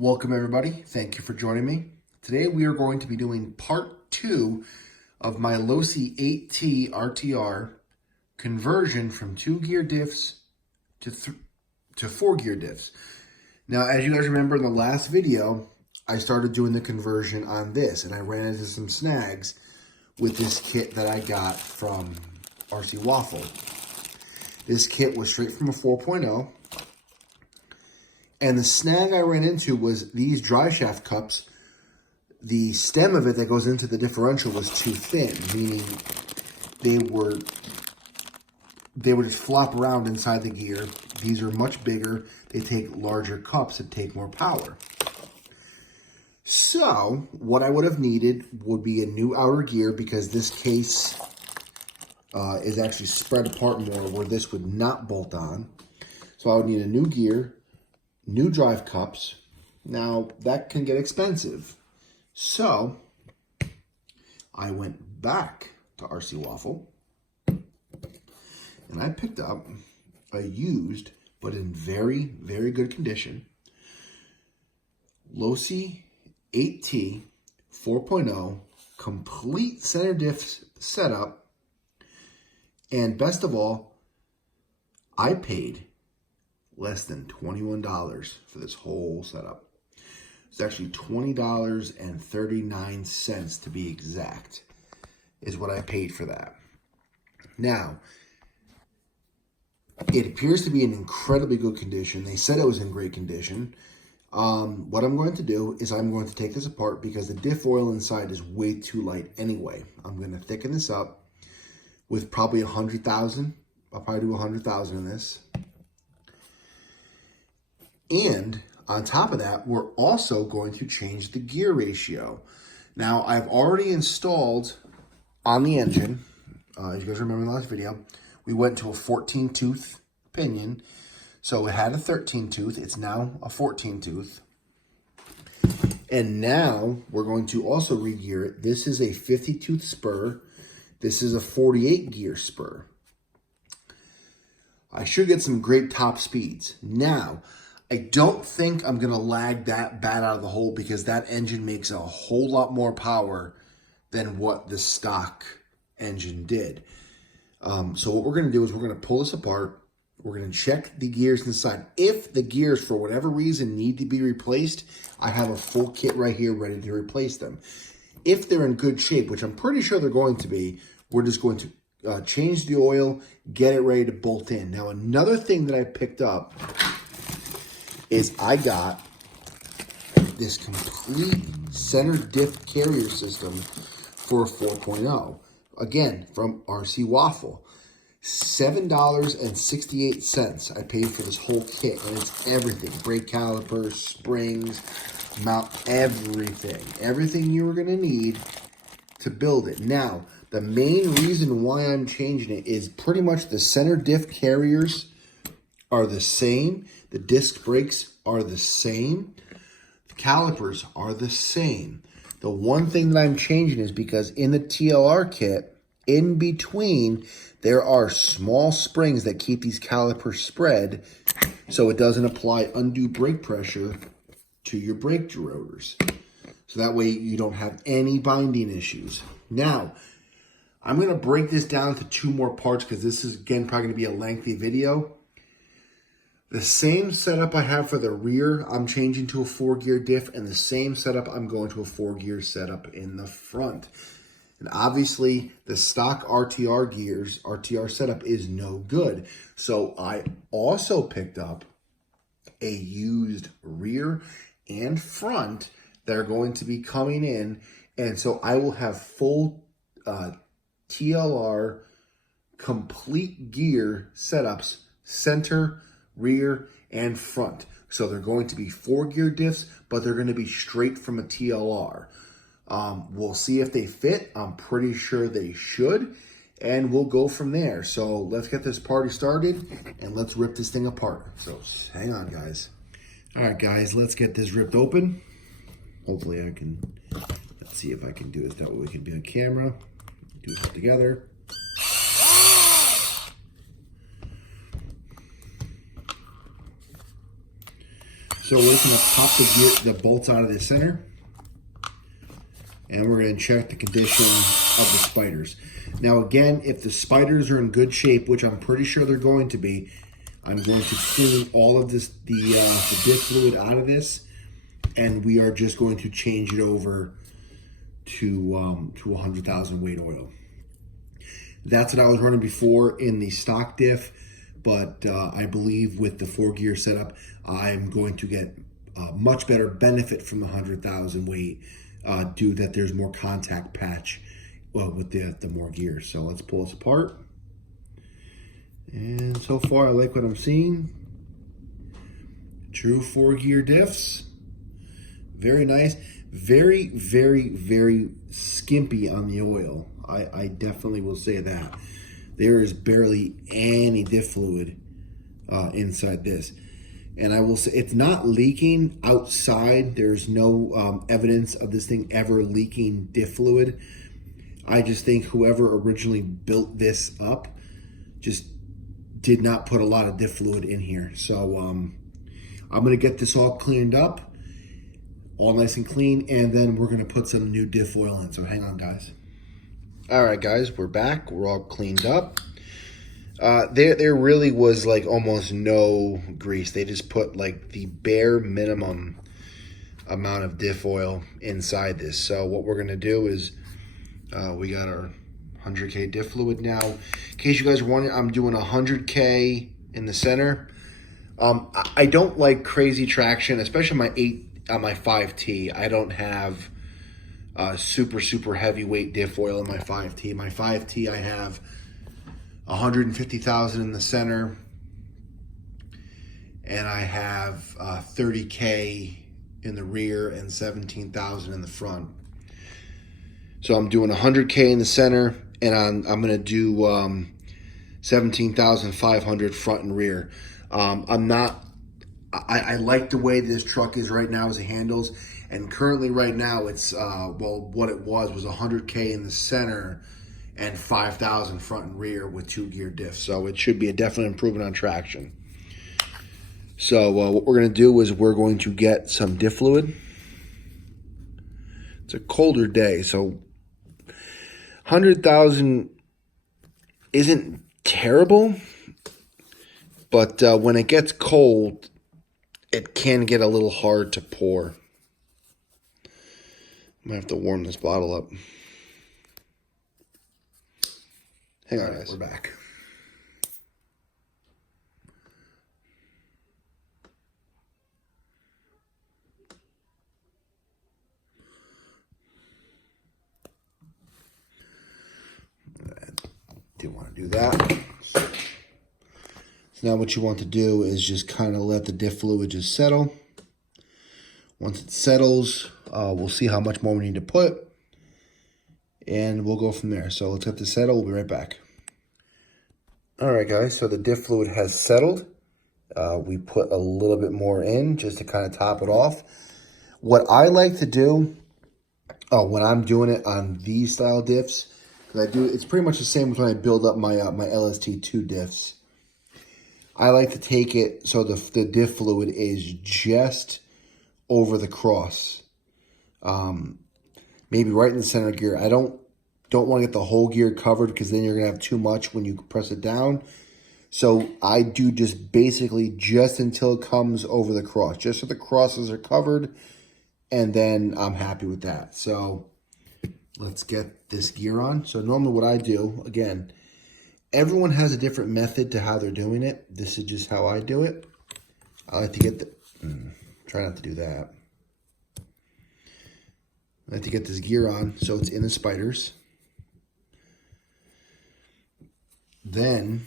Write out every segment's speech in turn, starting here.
Welcome everybody, thank you for joining me. Today we are going to be doing part 2 of my Losi 8T RTR conversion from 2-gear diffs to 4-gear diffs. Now, as you guys remember in the last video, I started doing the conversion on this and I ran into some snags with this kit that I got from RC Waffle. This kit was straight from a 4.0. And the snag I ran into was these dry shaft cups. The stem of it that goes into the differential was too thin, meaning they would just flop around inside the gear. These are much bigger. They take larger cups and take more power. So what I would have needed would be a new outer gear because this case is actually spread apart more where this would not bolt on. So I would need a new gear, new drive cups. Now that can get expensive. So I went back to RC Waffle and I picked up a used, but in very, very good condition, Losi 8T 4.0 complete center diff setup. And best of all, I paid less than $21 for this whole setup. It's actually $20.39 to be exact is what I paid for that. Now, it appears to be in incredibly good condition. They said it was in great condition. What I'm going to do is I'm going to take this apart because the diff oil inside is way too light anyway. I'm going to thicken this up with probably 100,000. I'll probably do 100,000 in this. And on top of that, we're also going to change the gear ratio. Now, I've already installed on the engine, as you guys remember in the last video, we went to a 14-tooth pinion. So it had a 13-tooth. It's now a 14-tooth. And now we're going to also re-gear it. This is a 50-tooth spur. This is a 48-gear spur. I should get some great top speeds. Now, I don't think I'm going to lag that bat out of the hole because that engine makes a whole lot more power than what the stock engine did. So what we're going to do is we're going to pull this apart. We're going to check the gears inside. If the gears, for whatever reason, need to be replaced, I have a full kit right here ready to replace them. If they're in good shape, which I'm pretty sure they're going to be, we're just going to change the oil, get it ready to bolt in. Now, another thing that I picked up is I got this complete center diff carrier system for a 4.0. Again, from RC Waffle. $7.68 I paid for this whole kit, and it's everything. Brake calipers, springs, mount, everything. Everything you were going to need to build it. Now, the main reason why I'm changing it is pretty much the center diff carriers are the same. The disc brakes are the same. The calipers are the same. The one thing that I'm changing is because in the TLR kit, in between, there are small springs that keep these calipers spread so it doesn't apply undue brake pressure to your brake rotors. So that way you don't have any binding issues. Now, I'm going to break this down to 2 more parts because this is, again, probably going to be a lengthy video. The same setup I have for the rear, I'm changing to a 4-gear diff, and the same setup, I'm going to a 4-gear setup in the front. And obviously, the stock RTR setup is no good. So I also picked up a used rear and front that are going to be coming in. And so I will have full TLR complete gear setups, center, rear, and front. So they're going to be 4-gear diffs, but they're going to be straight from a TLR. We'll see if they fit. I'm pretty sure they should, and we'll go from there. So let's get this party started, and let's rip this thing apart. So hang on, guys. All right, guys, let's get this ripped open. Hopefully I can, let's see if I can do this. That way we can be on camera, do this together. So we're going to pop the bolts out of the center. And we're going to check the condition of the spiders. Now again, if the spiders are in good shape, which I'm pretty sure they're going to be, I'm going to clean all of this, the diff fluid out of this, and we are just going to change it over to 100,000 weight oil. That's what I was running before in the stock diff, but I believe with the 4-gear setup, I'm going to get much better benefit from the 100,000 weight due that there's more contact patch with the more gears. So let's pull this apart. And so far, I like what I'm seeing. True 4-gear diffs. Very nice. Very, very, very skimpy on the oil. I definitely will say that. There is barely any diff fluid inside this. And I will say it's not leaking outside. There's no evidence of this thing ever leaking diff fluid. I just think whoever originally built this up just did not put a lot of diff fluid in here. So I'm going to get this all cleaned up, all nice and clean, and then we're going to put some new diff oil in. So hang on, guys. All right, guys, we're back. We're all cleaned up. There really was like almost no grease. They just put like the bare minimum amount of diff oil inside this. So what we're gonna do is we got our 100K diff fluid now. In case you guys are wondering, I'm doing 100K in the center. I don't like crazy traction, especially my 5T. I don't have super heavyweight diff oil in my 5T. My 5T I have 150,000 in the center, and I have 30K in the rear and 17,000 in the front. So I'm doing 100K in the center, and I'm going to do 17,500 front and rear. I like the way this truck is right now as it handles, and currently right now it's, well, what it was 100K in the center and 5,000 front and rear with 2-gear diffs. So it should be a definite improvement on traction. So what we're going to do is we're going to get some diff fluid. It's a colder day, so 100,000 isn't terrible, but when it gets cold, it can get a little hard to pour. I'm going to have to warm this bottle up. Hang on, guys. We're back. Didn't want to do that. So now what you want to do is just kind of let the diff fluid just settle. Once it settles, we'll see how much more we need to put, and we'll go from there. So let's let this settle. We'll be right back. All right, guys, so the diff fluid has settled. We put a little bit more in just to kind of top it off. What I like to do, when I'm doing it on these style diffs, because it's pretty much the same as when I build up my my LST2 diffs. I like to take it so the diff fluid is just over the cross, maybe right in the center gear. I don't want to get the whole gear covered because then you're gonna have too much when you press it down. So I do just basically just until it comes over the cross, just so the crosses are covered, and then I'm happy with that. So let's get this gear on. So normally what I do, again, everyone has a different method to how they're doing it. This is just how I do it. I like to get the, try not to do that. I like to get this gear on so it's in the spiders. Then,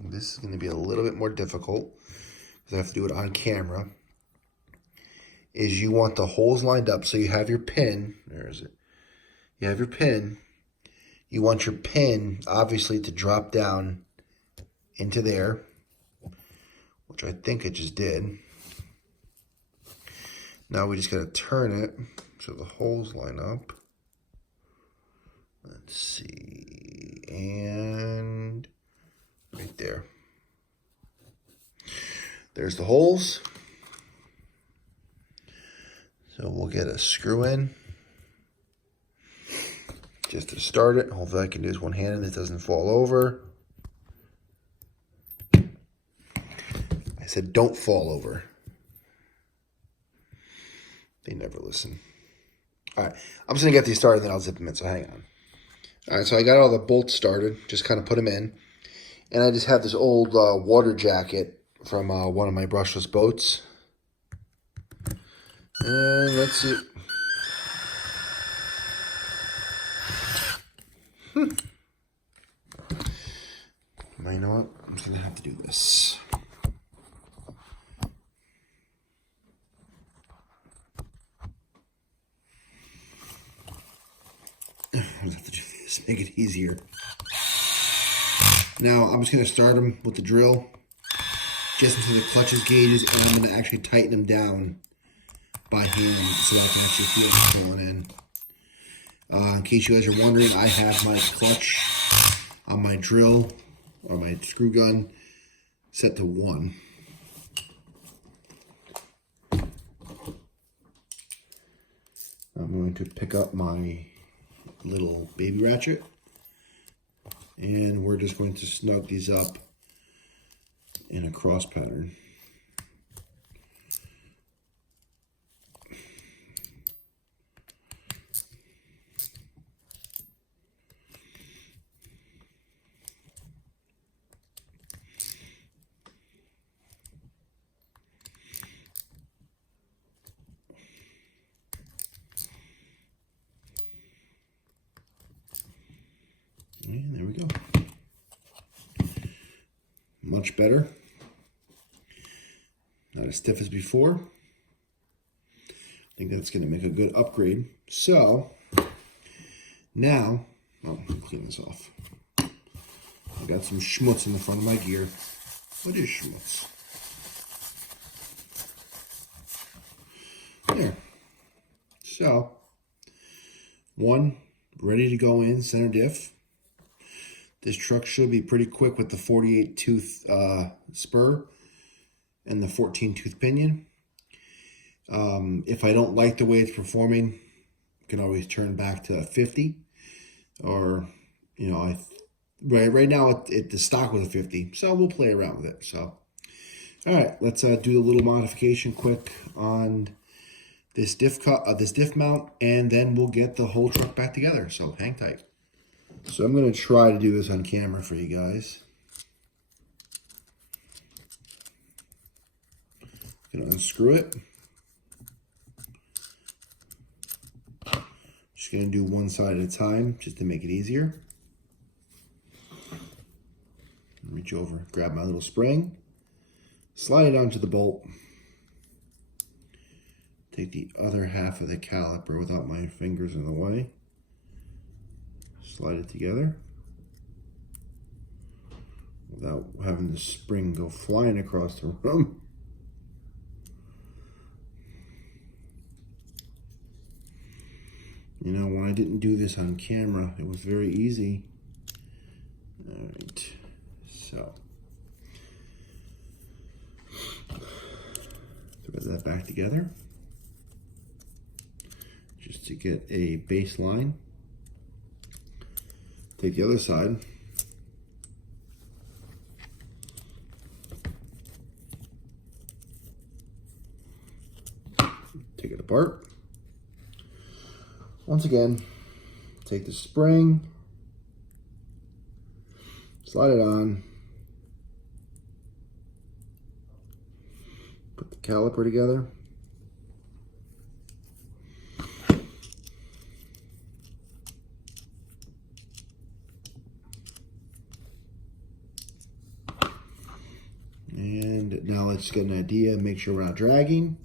this is going to be a little bit more difficult because I have to do it on camera, is you want the holes lined up. So you have your pin, where is it? You have your pin. You want your pin, obviously, to drop down into there, which I think it just did. Now we just got to turn it so the holes line up. Let's see, and right there. There's the holes. So we'll get a screw in just to start it. Hopefully I can do this one-handed and it doesn't fall over. I said don't fall over. They never listen. All right, I'm just gonna get these started and then I'll zip them in, so hang on. All right, so I got all the bolts started, just kind of put them in. And I just have this old water jacket from one of my brushless boats. And let's see. You know what? I'm just going to have to do this. I'm going to have to do this, make it easier. Now, I'm just going to start them with the drill, just into the clutches gauges, and I'm going to actually tighten them down by hand so I can actually feel what's going in. In case you guys are wondering, I have my clutch on my drill, or my screw gun, set to 1. I'm going to pick up my little baby ratchet, and we're just going to snug these up in a cross pattern. And there we go. Much better. Not as stiff as before. I think that's going to make a good upgrade. So, now, let me clean this off. I got some schmutz in the front of my gear. What is schmutz? There. So, 1 ready to go in, center diff. This truck should be pretty quick with the 48 tooth spur and the 14 tooth pinion. If I don't like the way it's performing, I can always turn back to 50. Or, you know, right now the stock was a 50, so we'll play around with it. So, all right, let's do a little modification quick on this diff mount, and then we'll get the whole truck back together. So hang tight. So I'm going to try to do this on camera for you guys. I'm going to unscrew it. Just going to do one side at a time just to make it easier. Reach over, grab my little spring, slide it onto the bolt. Take the other half of the caliper without my fingers in the way. Slide it together without having the spring go flying across the room. You know, when I didn't do this on camera, it was very easy. All right, so thread that back together just to get a baseline. Take the other side. Take it apart. Once again, take the spring, slide it on, put the caliper together. And now let's get an idea, make sure we're not dragging.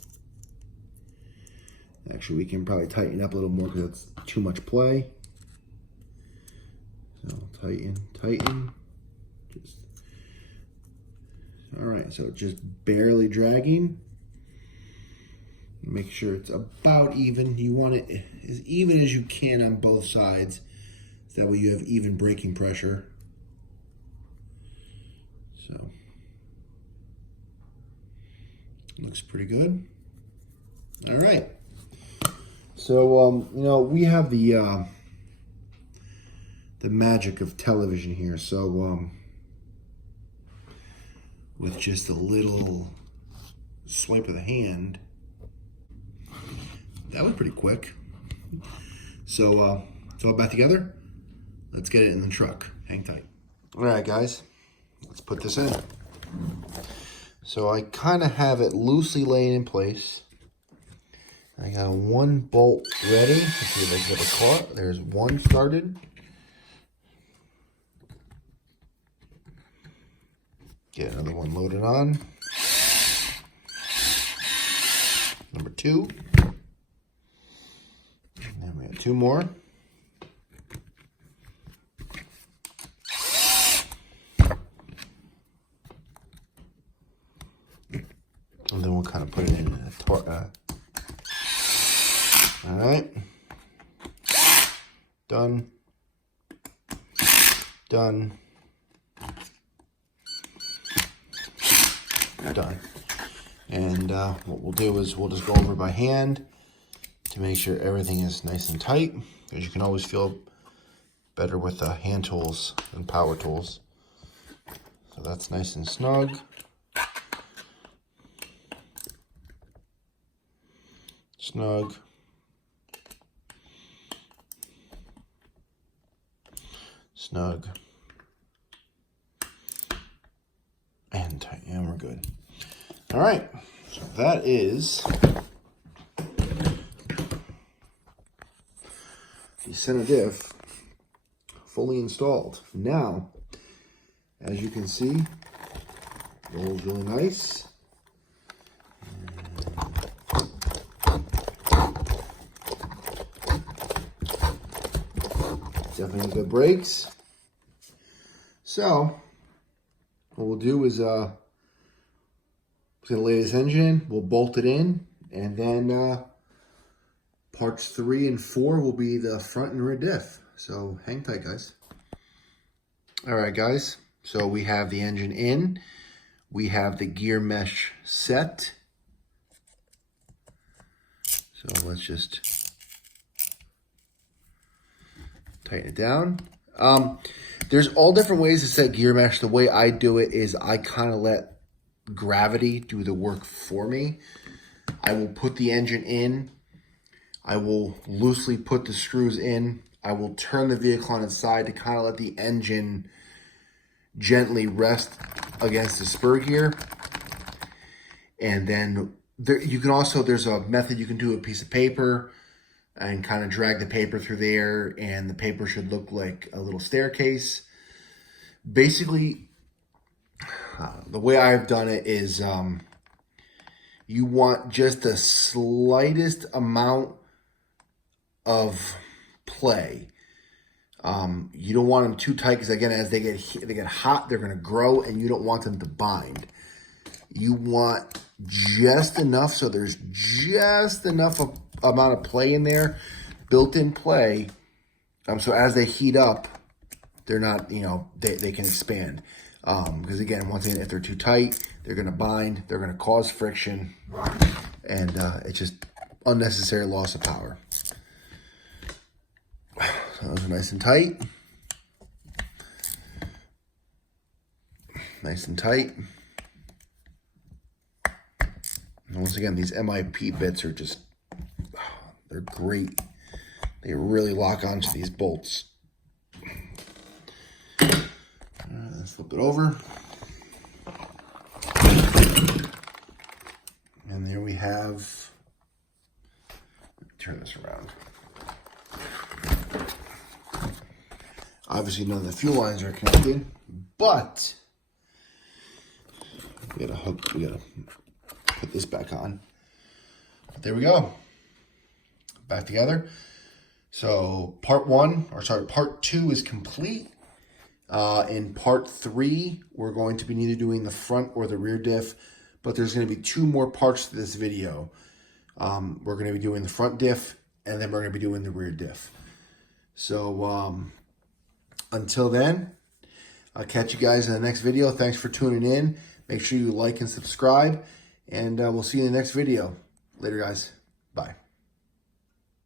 Actually, we can probably tighten up a little more because it's too much play. So tighten. Just, all right, so just barely dragging. Make sure it's about even. You want it as even as you can on both sides. So that way you have even braking pressure. So, looks pretty good. All right. So, you know, we have the magic of television here. So, with just a little swipe of the hand, that was pretty quick. So, it's all back together. Let's get it in the truck. Hang tight. All right, guys, let's put this in. So I kind of have it loosely laying in place. I got one bolt ready. Let's see if I can get it caught. There's one started. Get another one loaded on. Number 2. And then we have 2 more. And then we'll kind of put it in a all right. Done. Done. Done. And what we'll do is we'll just go over by hand to make sure everything is nice and tight, because you can always feel better with hand tools than power tools. So that's nice and snug. Snug. Snug. And tight. And we're good. All right. So that is the center diff fully installed. Now, as you can see, it rolls really nice. Definitely good brakes. So, what we'll do is we're gonna lay this engine in, we'll bolt it in, and then parts 3 and 4 will be the front and rear diff. So hang tight, guys. All right, guys. So we have the engine in, we have the gear mesh set. So let's just tighten it down. There's all different ways to set gear mesh. The way I do it is I kind of let gravity do the work for me. I will put the engine in. I will loosely put the screws in. I will turn the vehicle on its side to kind of let the engine gently rest against the spur gear. And then you can also, there's a method you can do a piece of paper and kind of drag the paper through there, and the paper should look like a little staircase. Basically, the way I've done it is you want just the slightest amount of play. You don't want them too tight, because again, as they get hot, they're going to grow, and you don't want them to bind. You want just enough, so there's just enough amount of play in there, built-in play. So as they heat up, they're not, you know, they can expand. Because again, once again, if they're too tight, they're going to bind, they're going to cause friction, and it's just unnecessary loss of power. So those are nice and tight. Nice and tight. And once again, these MIP bits are just, they're great. They really lock onto these bolts. Let's flip it over. And there we have, let me turn this around. Obviously none of the fuel lines are connected, but we gotta put this back on. But there we go. Back together. So part 2 is complete. In part 3, we're going to be either doing the front or the rear diff, but there's going to be 2 more parts to this video. We're going to be doing the front diff, and then we're going to be doing the rear diff. So until then, I'll catch you guys in the next video. Thanks for tuning in. Make sure you like and subscribe, and we'll see you in the next video. Later, guys. Bye.